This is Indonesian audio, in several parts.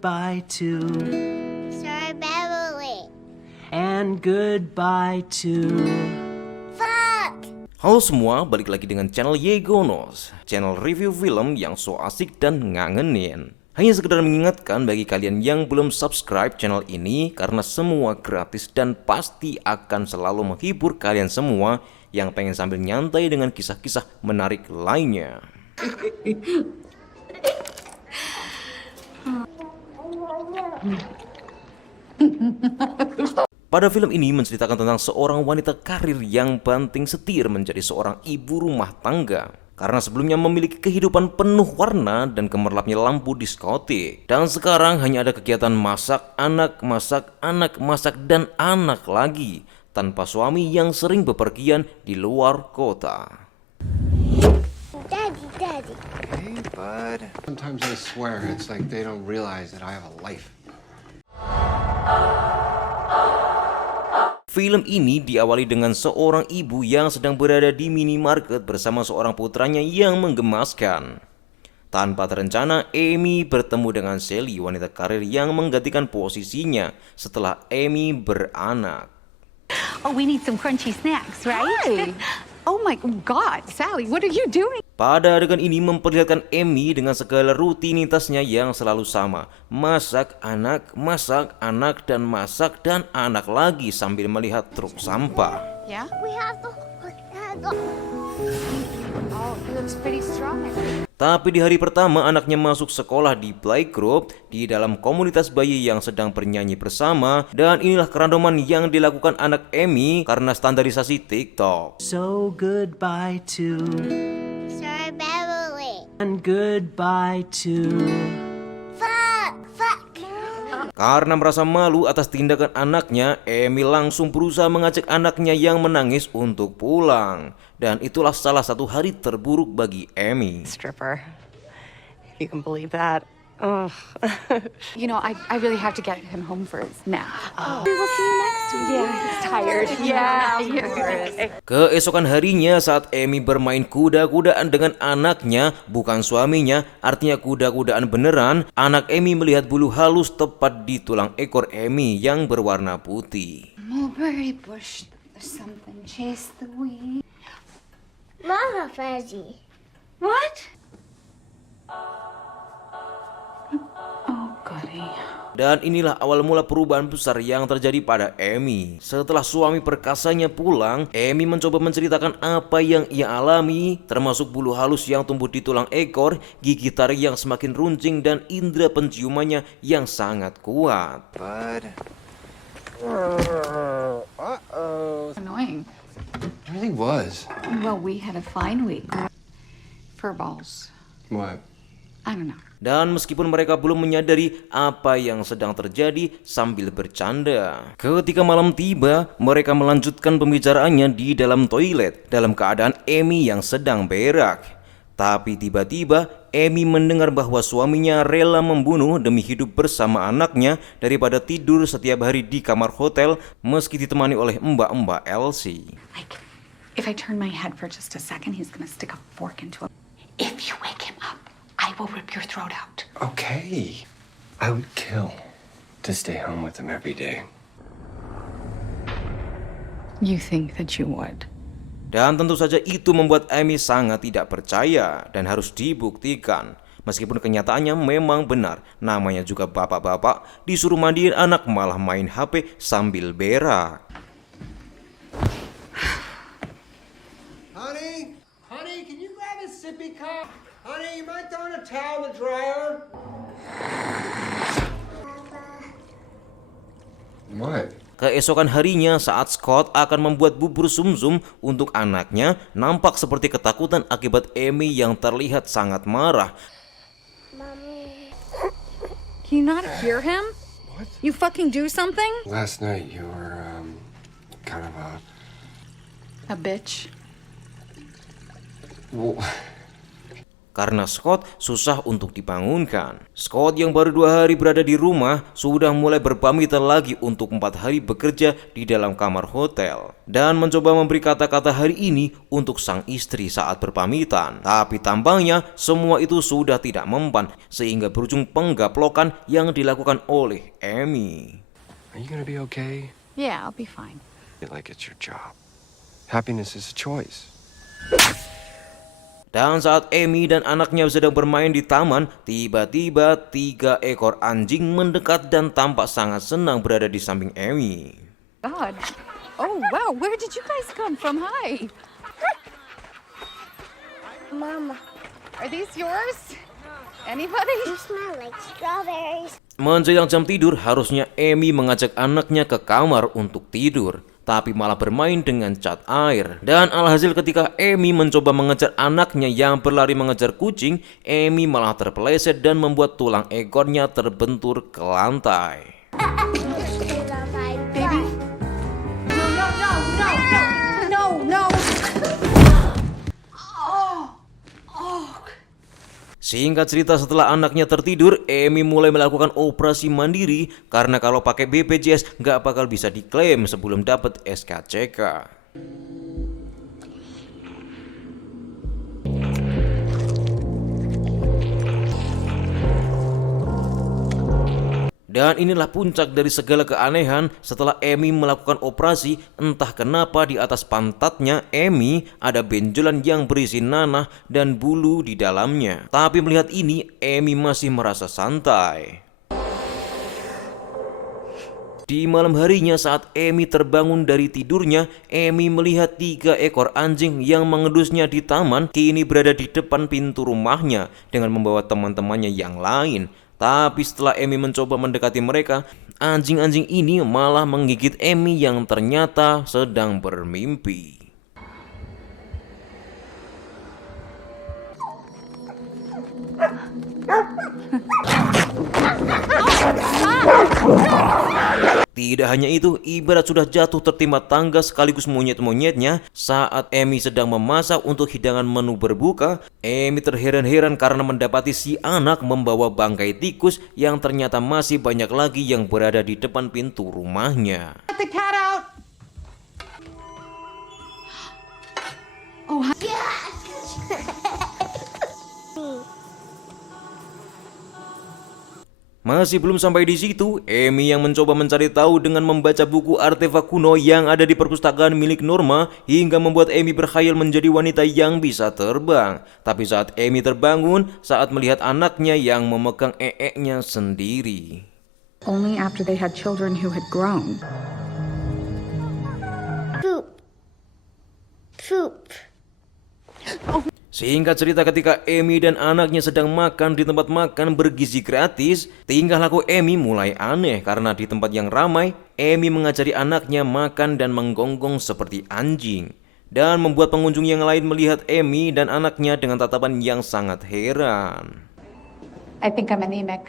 goodbye to Sir Beverly. and goodbye to Fuck! Halo semua, balik lagi dengan channel Yegonos, channel review film yang so asik dan ngangenin. Hanya sekedar mengingatkan bagi kalian yang belum subscribe channel ini, karena semua gratis dan pasti akan selalu menghibur kalian semua yang pengen sambil nyantai dengan kisah-kisah menarik lainnya. Pada film ini menceritakan tentang seorang wanita karir yang banting setir menjadi seorang ibu rumah tangga. Karena sebelumnya memiliki kehidupan penuh warna dan gemerlapnya lampu diskotik. Dan sekarang hanya ada kegiatan masak, masak, dan anak lagi. Tanpa suami yang sering bepergian di luar kota. Daddy. Hey, bud. Sometimes I swear it's like they don't realize that I have a life. Film ini diawali dengan seorang ibu yang sedang berada di minimarket bersama seorang putranya yang menggemaskan. Tanpa terencana, Amy bertemu dengan Sally, wanita karir yang menggantikan posisinya setelah Amy beranak. Oh, we need some crunchy snacks, right? Hi. Oh my God, Sally, what are you doing? Pada adegan ini memperlihatkan Amy dengan segala rutinitasnya yang selalu sama. Masak, anak, dan masak, dan anak lagi sambil melihat truk sampah. Yeah? We have to. Oh, he looks pretty strong. Tapi di hari pertama anaknya masuk sekolah di playgroup di dalam komunitas bayi yang sedang bernyanyi bersama, dan inilah kerandoman yang dilakukan anak Amy karena standarisasi TikTok. so goodbye to Sir Beverly. and goodbye to Fuck! Karena merasa malu atas tindakan anaknya, Amy langsung berusaha mengajak anaknya yang menangis untuk pulang. Dan itulah salah satu hari terburuk bagi Amy. Stripper. You can believe that. Ugh. You know, I really have to get him home for his nap. Oh. We will see you next week. Yeah, he's tired. Yeah. Keesokan harinya saat Amy bermain kuda-kudaan dengan anaknya, bukan suaminya, artinya kuda-kudaan beneran, anak Amy melihat bulu halus tepat di tulang ekor Amy yang berwarna putih. Mulberry bush. There's something. Chase the wind. Mama Fuzzy. What? Oh, goody. Dan inilah awal mula perubahan besar yang terjadi pada Amy. Setelah suami perkasanya pulang, Amy mencoba menceritakan apa yang ia alami, termasuk bulu halus yang tumbuh di tulang ekor, gigi taring yang semakin runcing, dan indera penciumannya yang sangat kuat. Bud. Annoying. It really was. Well, we had a fine week. Furballs. What? I don't know. Dan meskipun mereka belum menyadari apa yang sedang terjadi sambil bercanda. Ketika malam tiba, mereka melanjutkan pembicaraannya di dalam toilet dalam keadaan Amy yang sedang berak. Tapi tiba-tiba Amy mendengar bahwa suaminya rela membunuh demi hidup bersama anaknya daripada tidur setiap hari di kamar hotel meski ditemani oleh mbak-mbak Elsie. Like, if I turn my head for just a second, he's gonna stick a fork into it. If you wake him up, I will rip your throat out. Okay. I would kill to stay home with him every day. You think that you would? Dan tentu saja itu membuat Amy sangat tidak percaya dan harus dibuktikan. Meskipun kenyataannya memang benar, namanya juga bapak-bapak, disuruh mandiin anak malah main HP sambil berak. Honey, can you grab a sippy cup? Honey, you mind throwing a towel in the dryer? What? Keesokan harinya saat Scott akan membuat bubur sumsum untuk anaknya, nampak seperti ketakutan akibat Amy yang terlihat sangat marah. Can you not hear him? What? You fucking do something? Last night you were, kind of A bitch. Well, karena Scott susah untuk dibangunkan. Scott yang baru 2 hari berada di rumah sudah mulai berpamitan lagi untuk 4 hari bekerja di dalam kamar hotel dan mencoba memberi kata-kata hari ini untuk sang istri saat berpamitan. Tapi tampaknya semua itu sudah tidak mempan sehingga berujung penggaplokan yang dilakukan oleh Amy. Are you gonna be okay? Yeah, I'll be fine. Feel like it's your job. Happiness is a choice. Dan saat Amy dan anaknya sedang bermain di taman, tiba-tiba 3 ekor anjing mendekat dan tampak sangat senang berada di samping Amy. God. Oh, wow. Where did you guys come from? Hi. Mama, Are these yours? Anybody? you smell like strawberries. Menjelang jam tidur, harusnya Amy mengajak anaknya ke kamar untuk tidur, tapi malah bermain dengan cat air. Dan alhasil ketika Amy mencoba mengejar anaknya yang berlari mengejar kucing, Amy malah terpeleset dan membuat tulang ekornya terbentur ke lantai. Baby. Singkat cerita, setelah anaknya tertidur, Amy mulai melakukan operasi mandiri karena kalau pakai BPJS nggak bakal bisa diklaim sebelum dapat SKCK. Dan inilah puncak dari segala keanehan. Setelah Amy melakukan operasi, entah kenapa di atas pantatnya Amy ada benjolan yang berisi nanah dan bulu di dalamnya. Tapi melihat ini, Amy masih merasa santai. Di malam harinya saat Amy terbangun dari tidurnya, Amy melihat 3 ekor anjing yang mengedusnya di taman kini berada di depan pintu rumahnya dengan membawa teman-temannya yang lain. Tapi setelah Amy mencoba mendekati mereka, anjing-anjing ini malah menggigit Amy yang ternyata sedang bermimpi. Tidak hanya itu, ibarat sudah jatuh tertimpa tangga sekaligus monyet-monyetnya saat Amy sedang memasak untuk hidangan menu berbuka. Amy terheran-heran karena mendapati si anak membawa bangkai tikus yang ternyata masih banyak lagi yang berada di depan pintu rumahnya. Let the cat out. Masih belum sampai di situ, Amy yang mencoba mencari tahu dengan membaca buku artefak kuno yang ada di perpustakaan milik Norma hingga membuat Amy berkhayal menjadi wanita yang bisa terbang. Tapi saat Amy terbangun saat melihat anaknya yang memegang ee-nya sendiri. Only after they had children who had grown. Poop. Poop. Singkat cerita, ketika Amy dan anaknya sedang makan di tempat makan bergizi gratis, tingkah laku Amy mulai aneh karena di tempat yang ramai, Amy mengajari anaknya makan dan menggonggong seperti anjing. Dan membuat pengunjung yang lain melihat Amy dan anaknya dengan tatapan yang sangat heran. I think I'm anemic.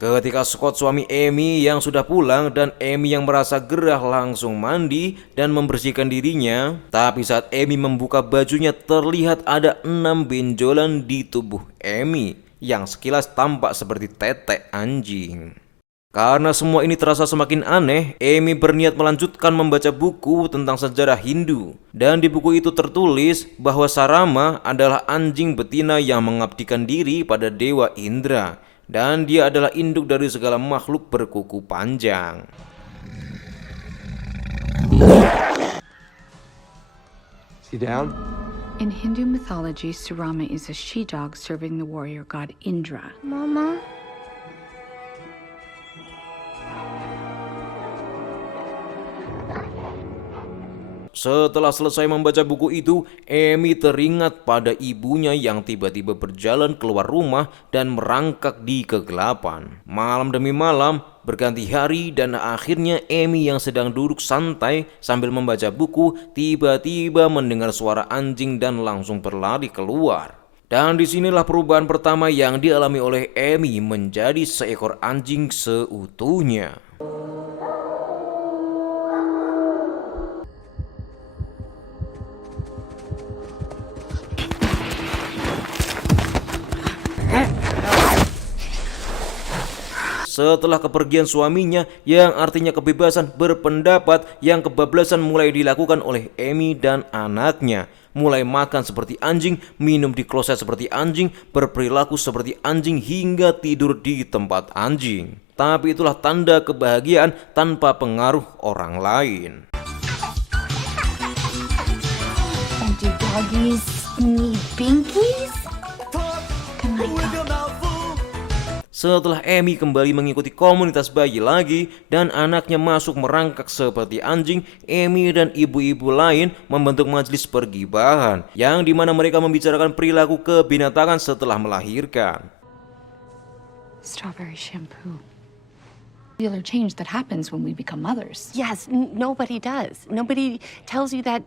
Ketika Scott suami Amy yang sudah pulang dan Amy yang merasa gerah langsung mandi dan membersihkan dirinya. Tapi saat Amy membuka bajunya terlihat ada 6 benjolan di tubuh Amy yang sekilas tampak seperti tetek anjing. Karena semua ini terasa semakin aneh, Amy berniat melanjutkan membaca buku tentang sejarah Hindu. Dan di buku itu tertulis bahwa Sarama adalah anjing betina yang mengabdikan diri pada Dewa Indra. Dan dia adalah induk dari segala makhluk berkuku panjang. Is he down? In Hindu mythology, Surama is a she-dog serving the warrior god Indra. Mama. Setelah selesai membaca buku itu, Amy teringat pada ibunya yang tiba-tiba berjalan keluar rumah dan merangkak di kegelapan. Malam demi malam, berganti hari dan akhirnya Amy yang sedang duduk santai sambil membaca buku tiba-tiba mendengar suara anjing dan langsung berlari keluar. Dan disinilah perubahan pertama yang dialami oleh Amy menjadi seekor anjing seutuhnya. Setelah kepergian suaminya yang artinya kebebasan berpendapat, yang kebablasan mulai dilakukan oleh Amy dan anaknya. Mulai makan seperti anjing, minum di kloset seperti anjing, berperilaku seperti anjing hingga tidur di tempat anjing. Tapi itulah tanda kebahagiaan tanpa pengaruh orang lain. And do doggies need binkies? Can I go? Setelah Amy kembali mengikuti komunitas bayi lagi dan anaknya masuk merangkak seperti anjing, Amy dan ibu-ibu lain membentuk majelis pergibahan yang dimana mereka membicarakan perilaku kebinatangan setelah melahirkan. Strawberry shampoo. Regular change that happens when we become mothers. Yes, nobody does. Nobody tells you that.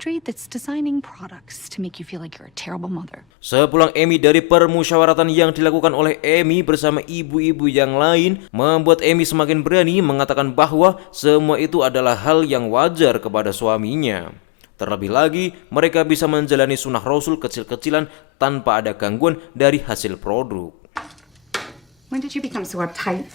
Trade that's designing products to make you feel like you're a terrible mother. Sepulang Amy dari permusyawaratan yang dilakukan oleh Amy bersama ibu-ibu yang lain, membuat Amy semakin berani mengatakan bahwa semua itu adalah hal yang wajar kepada suaminya. Terlebih lagi, mereka bisa menjalani sunnah Rasul kecil-kecilan tanpa ada gangguan dari hasil produk. When did you become so uptight?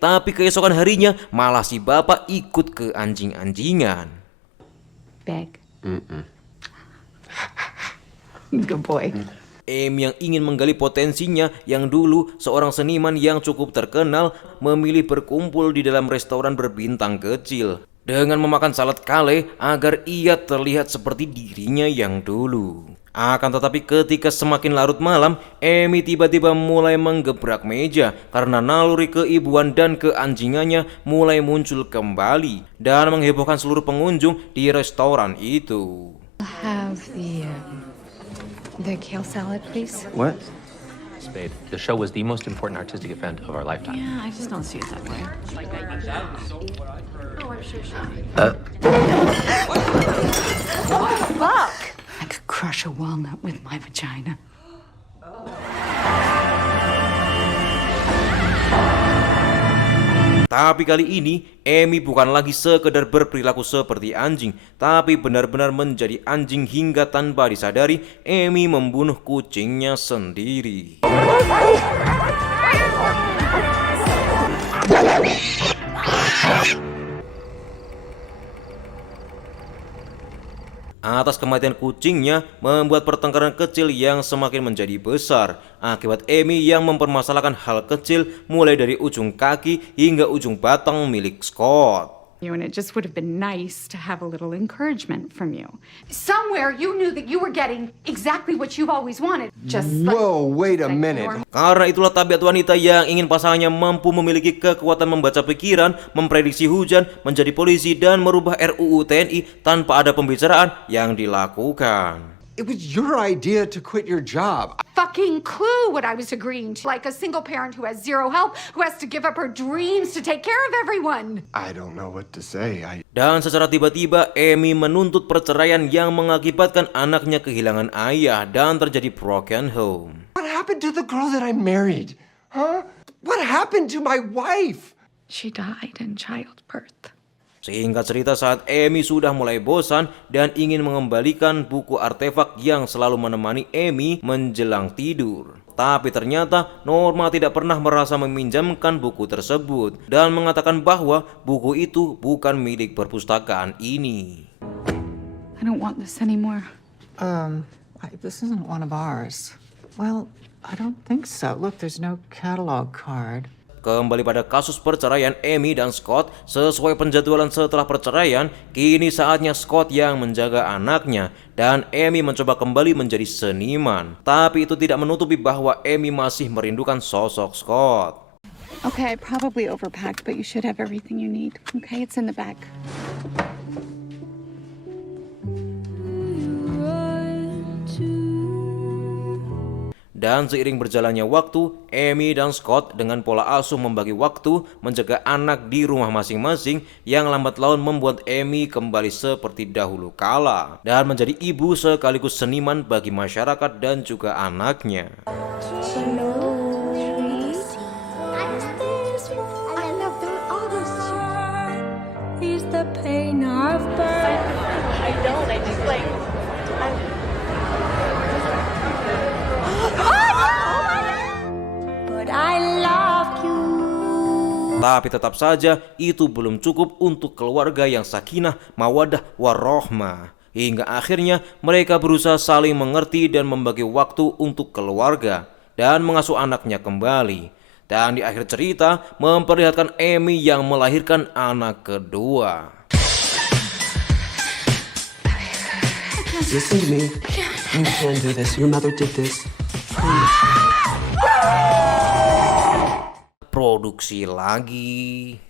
Tapi keesokan harinya malah si bapak ikut ke anjing-anjingan. Beg. Good boy. Amy yang ingin menggali potensinya yang dulu seorang seniman yang cukup terkenal memilih berkumpul di dalam restoran berbintang kecil dengan memakan salad kale agar ia terlihat seperti dirinya yang dulu. Akan tetapi ketika semakin larut malam, Amy tiba-tiba mulai menggebrak meja karena naluri keibuan dan keanjingannya mulai muncul kembali dan menghebohkan seluruh pengunjung di restoran itu. Have the kale salad, please. What? Spade. The show was the most important artistic event of our lifetime. Yeah, I just don't see it that way. Fuck! I could crush a walnut with my vagina. Tapi kali ini, Amy bukan lagi sekedar berperilaku seperti anjing, tapi benar-benar menjadi anjing hingga tanpa disadari, Amy membunuh kucingnya sendiri. Atas kematian kucingnya membuat pertengkaran kecil yang semakin menjadi besar akibat Amy yang mempermasalahkan hal kecil mulai dari ujung kaki hingga ujung batang milik Scott. And it just would have been nice to have a little encouragement from you. Somewhere you knew that you were getting exactly what you've always wanted. Just Whoa, wait a minute. Karena itulah tabiat wanita yang ingin pasangannya mampu memiliki kekuatan membaca pikiran, memprediksi hujan, menjadi polisi, dan merubah RUU TNI tanpa ada pembicaraan yang dilakukan. It was your idea to quit your job. fucking clue what I was agreeing to. Like a single parent who has zero help, who has to give up her dreams to take care of everyone. I don't know what to say. Dan secara tiba-tiba, Amy menuntut perceraian yang mengakibatkan anaknya kehilangan ayah dan terjadi broken home. What happened to the girl that I married? Huh? What happened to my wife? She died in childbirth. Singkat cerita, saat Amy sudah mulai bosan dan ingin mengembalikan buku artefak yang selalu menemani Amy menjelang tidur. Tapi ternyata Norma tidak pernah merasa meminjamkan buku tersebut dan mengatakan bahwa buku itu bukan milik perpustakaan ini. I don't want this anymore. This isn't one of ours. Well, I don't think so. Look, there's no catalog card. Kembali pada kasus perceraian Amy dan Scott, sesuai penjadwalan setelah perceraian, kini saatnya Scott yang menjaga anaknya dan Amy mencoba kembali menjadi seniman. Tapi itu tidak menutupi bahwa Amy masih merindukan sosok Scott. Okay, I probably overpacked, but you should have everything you need. Okay, it's in the bag. Dan seiring berjalannya waktu, Amy dan Scott dengan pola asuh membagi waktu menjaga anak di rumah masing-masing yang lambat laun membuat Amy kembali seperti dahulu kala dan menjadi ibu sekaligus seniman bagi masyarakat dan juga anaknya. Tapi tetap saja itu belum cukup untuk keluarga yang sakinah, mawaddah, warohmah. Hingga akhirnya mereka berusaha saling mengerti dan membagi waktu untuk keluarga dan mengasuh anaknya kembali. Dan di akhir cerita memperlihatkan Amy yang melahirkan anak kedua. Listen to me. You can do this. Your mother did this. Produksi lagi.